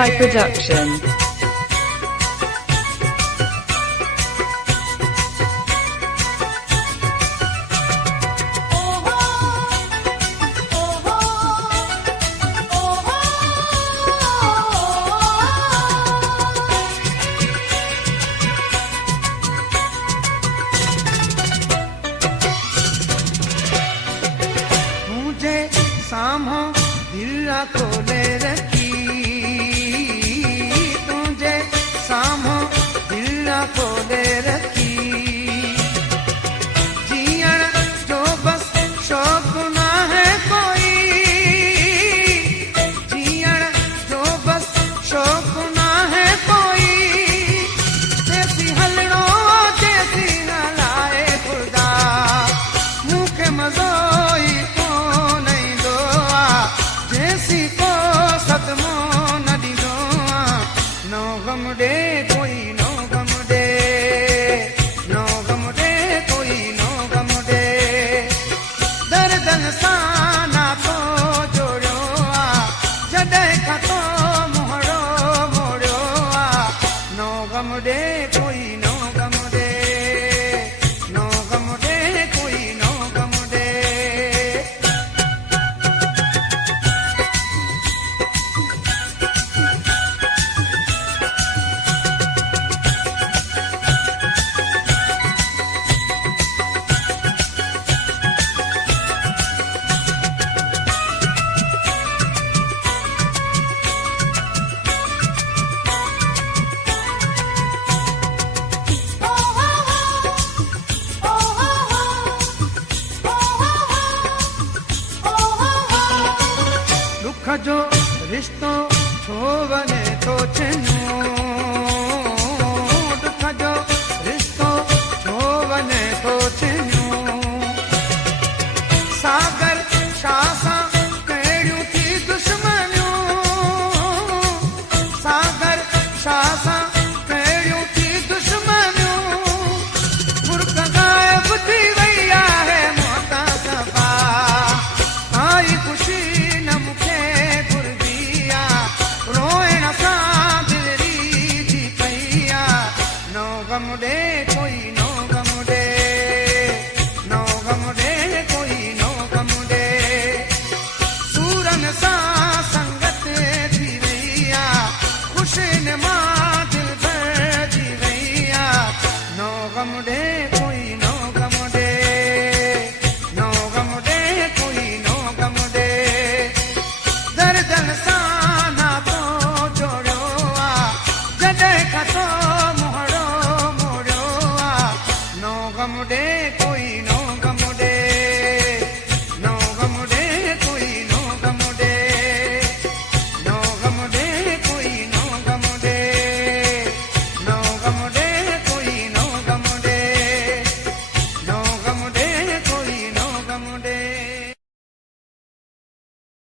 High Production. सामो दिल खोले रखी, तुझे सामो दिल खोले रखी, जीण जो बस शौक ना है कोई, जीण जो बस शौक ना है कोई, जैसी हलड़ो जैसी हलाए खुदा, मुखे मज़ोई को सदमो न ॾींदो नो गम दे कोई नो गम दे, नो गम दे कोई नो गम दे, दर्दन सां नातो जोड़ियो जॾहिं खां तो मुहड़ो मोड़ियो नो गम दे कोई नो गम दे, नो गम दे कोई नो गम दे। जो रिश्तो छो वने तो चनो